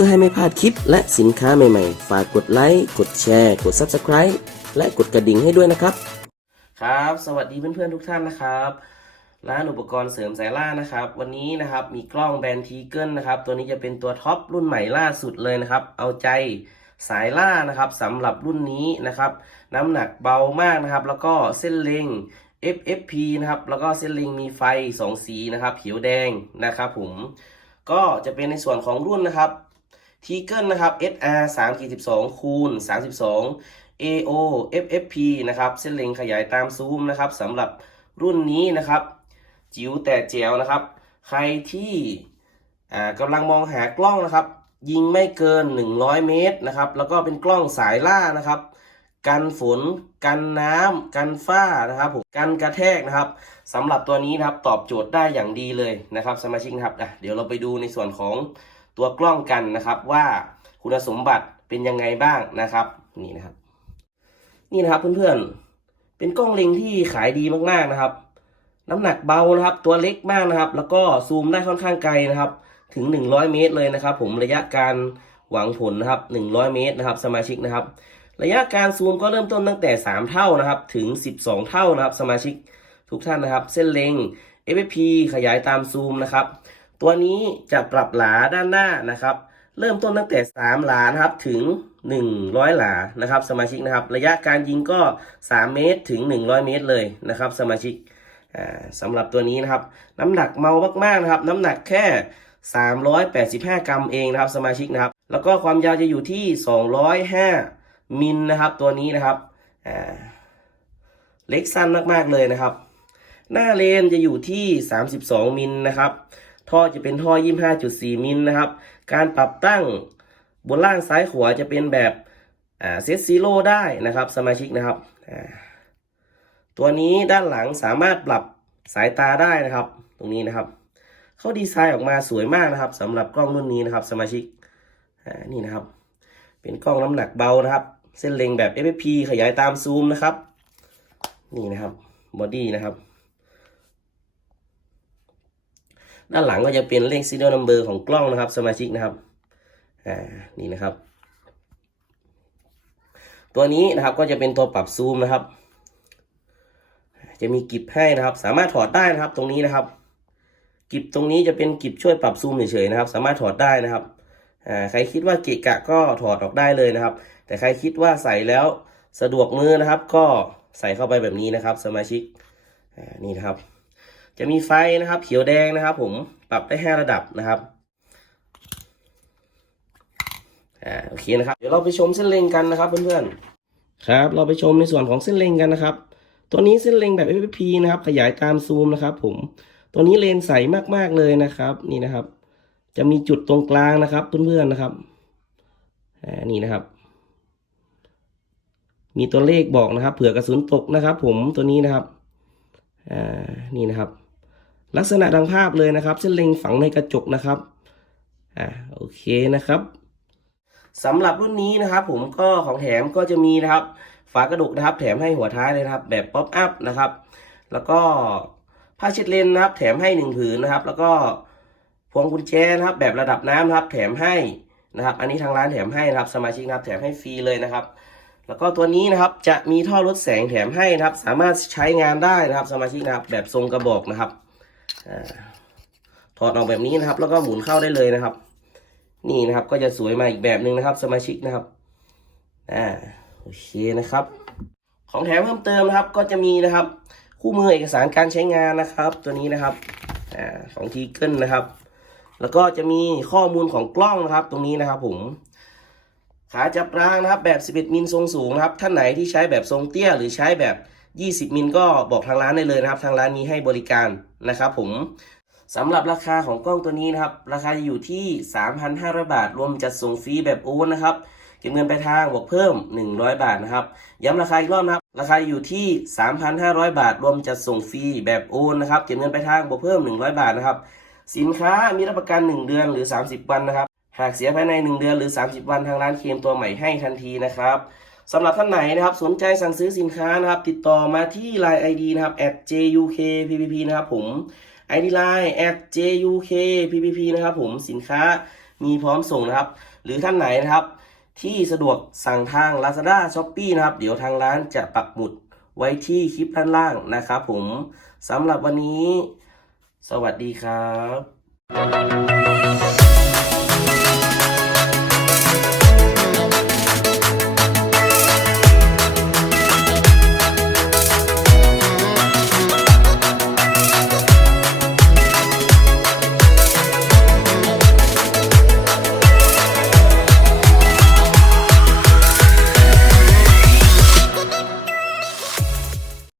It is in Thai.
พื่อให้ไม่พลาดคลิปและสินค้าใหม่ๆ ฝากกดไลค์ กดแชร์ กด Subscribe และกดกระดิ่งให้ด้วยนะครับ ครับ สวัสดีเพื่อนๆทุกท่านนะครับร้านอุปกรณ์เสริมสายล่านะครับ วันนี้นะครับมีกล้องแบรนด์ทีเกิลนะครับ ตัวนี้จะเป็นตัวท็อปรุ่นใหม่ล่าสุดเลยนะครับ เอาใจสายล่านะครับสำหรับรุ่นนี้นะครับ น้ำหนักเบามากนะครับ แล้วก็เส้นเล็ง FFP นะครับ แล้วก็เส้นเล็งมีไฟ 2 สีนะครับเขียวแดงนะครับผมก็จะเป็นในส่วนของรุ่นนะครับ ทีเกิลนะครับ SR 3 12 คูณ 32 AO FFP นะครับ เส้นเล็งขยายตามซูมนะครับสำหรับรุ่นนี้นะครับ จิ๋วแต่แจ๋วนะครับ ใครที่อ่ากำลังมองหากล้องนะครับ ยิงไม่เกิน 100 เมตรนะครับ แล้วก็เป็นกล้องสายล่านะครับกันฝน กันน้ำกันฝ้านะครับผมกันกระแทกนะครับสำหรับตัวนี้นะครับตอบโจทย์ได้อย่างดีเลยนะครับ สมาชิกครับเดี๋ยวเราไปดูในส่วนของ ตัวกล้องกันนะครับว่าคุณสมบัติเป็นยังไงบ้างนะครับ นี่นะครับ นี่นะครับเพื่อนๆ เป็นกล้องเล็งที่ขายดีมากๆนะครับ น้ำหนักเบานะครับ ตัวเล็กมากนะครับ แล้วก็ซูมได้ค่อนข้างไกลนะครับ ถึง 100 เมตรเลยนะครับ ผมระยะการหวังผลนะครับ 100 เมตรนะครับ สมาชิกนะครับ ระยะการซูมก็เริ่มต้นตั้งแต่ 3 เท่านะครับ ถึง 12 เท่านะครับ สมาชิกทุกท่านนะครับ เส้นเล็ง FFP ขยายตามซูมนะครับ ตัวนี้จะปรับหลาด้านหน้านะครับ เริ่มต้นตั้งแต่ 3 หลานะครับถึง 100 หลานะครับ สมาชิกนะครับ ระยะการยิงก็ 3 เมตรถึง 100 เมตรเลยนะครับ สมาชิกสำหรับตัวนี้นะครับ น้ำหนักเมามากๆนะครับ น้ำหนักแค่ 385 กรัมเองนะครับ สมาชิกนะครับ แล้วก็ความยาวจะอยู่ที่ 205 มิลนะครับ ตัวนี้นะครับเล็กสั้นมากๆเลยนะครับ หน้าเลนจะอยู่ที่ 32 มิลนะครับ ท่อจะเป็นท่อ 25.4 มิลนะครับ การปรับตั้งบนล่างซ้ายขวาจะเป็นแบบเซตซีโร่ได้นะครับ สมาชิกนะครับ ตัวนี้ด้านหลังสามารถปรับสายตาได้นะครับ ตรงนี้นะครับเขาดีไซน์ออกมาสวยมากนะครับสำหรับกล้องรุ่นนี้นะครับ สมาชิกนี่นะครับ เป็นกล้องน้ำหนักเบานะครับ เส้นเล็งแบบ FFP ขยายตามซูมนะครับ นี่นะครับบอดี้นะครับ ด้านหลังก็จะเป็นเลข serial number ของกล้องนะครับสมาชิกนะครับอ่านี่นะครับ ตัวนี้นะครับก็จะเป็นตัวปรับซูมนะครับ จะมีกิบให้นะครับ สามารถถอดได้นะครับตรงนี้นะครับ กิบตรงนี้จะเป็นกิบช่วยปรับซูมเฉยๆนะครับ สามารถถอดได้นะครับอ่าใครคิดว่าเกะกะก็ถอดออกได้เลยนะครับ แต่ใครคิดว่าใส่แล้วสะดวกมือนะครับ ก็ใส่เข้าไปแบบนี้นะครับ สมาชิกอ่านี่นะครับ จะมีไฟนะครับ เขียวแดงนะครับ ผมปรับได้5ระดับนะครับอ่าโอเคนะครับ เดี๋ยวเราไปชมเส้นเล็งกันนะครับ เพื่อนๆครับ เราไปชมในส่วนของเส้นเล็งกันนะครับ ตัวนี้เส้นเล็งแบบ FFP นะครับ ขยายตามซูมนะครับ ผมตัวนี้เลนใสมากๆเลยนะครับ นี่นะครับ จะมีจุดตรงกลางนะครับ เพื่อนๆนะครับอ่านี่นะครับ มีตัวเลขบอกนะครับ เผื่อกระสุนตกนะครับ ผมตัวนี้นะครับอ่านี่นะครับ ลักษณะดังภาพเลยนะครับ เส้นเล็งฝังในกระจกนะครับอ่าโอเคนะครับสำหรับรุ่นนี้นะครับ ผมก็ของแถมก็จะมีนะครับ ฝากระดกนะครับ แถมให้หัวท้ายเลยนะครับ แบบป๊อปอัพนะครับ แล้วก็ผ้าเช็ดเลนนะครับ แถมให้หนึ่งผืนนะครับ แล้วก็พวงกุญแจนะครับ แบบระดับน้ำนะครับ แถมให้นะครับ อันนี้ทางร้านแถมให้นะครับ สมาชิกนะครับ แถมให้ฟรีเลยนะครับ แล้วก็ตัวนี้นะครับจะมีท่อลดแสงแถมให้นะครับ สามารถใช้งานได้นะครับ สมาชิกนะครับ แบบทรงกระบอกนะครับ ถอดออกแบบนี้นะครับ แล้วก็หมุนเข้าได้เลยนะครับ นี่นะครับก็จะสวยมาอีกแบบหนึ่งนะครับ สมาชิกนะครับอ่าโอเคนะครับ ของแถมเพิ่มเติมนะครับก็จะมีนะครับ คู่มือเอกสารการใช้งานนะครับ ตัวนี้นะครับอ่าของทีเกิลนะครับ แล้วก็จะมีข้อมูลของกล้องนะครับ ตรงนี้นะครับ ผมขาจับรางนะครับแบบ 11 มิลทรงสูงนะครับท่านไหนที่ใช้แบบทรงเตี้ยหรือใช้แบบ 20 มิลก็บอกทางร้านได้เลยนะครับ ทางร้านมีให้บริการนะครับผมสำหรับราคาของกล้องตัวนี้นะครับ ราคาจะอยู่ที่ 3,500 บาท รวมจัดส่งฟรีแบบโอนนะครับ เก็บเงินไปลายทางบวกเพิ่ม 100 บาทนะครับ ย้ำราคาอีกรอบนะครับ ราคาอยู่ที่ 3,500 บาท รวมจัดส่งฟรีแบบโอนนะครับ เก็บเงินไปลายทางบวกเพิ่ม 100 บาทนะครับ สินค้ามีรับประกัน 1 เดือนหรือ 30 วันนะครับ หากเสียภายใน 1 เดือนหรือ 30 วันทางร้านเคลมตัวใหม่ให้ทันทีนะครับ สำหรับท่านไหนนะครับสนใจสั่งซื้อสินค้านะครับ ติดต่อมาที่ Line ID นะครับ @jukppp นะครับผม ID Line @jukppp นะครับผมสินค้ามีพร้อมส่งนะครับ หรือท่านไหนนะครับ ที่สะดวกสั่งทาง Lazada s h o p e e นะครับ เดี๋ยวทางร้านจะปักหมุดไว้ที่คลิปด้านล่างนะครับผมสำหรับวันนี้ สวัสดีครับ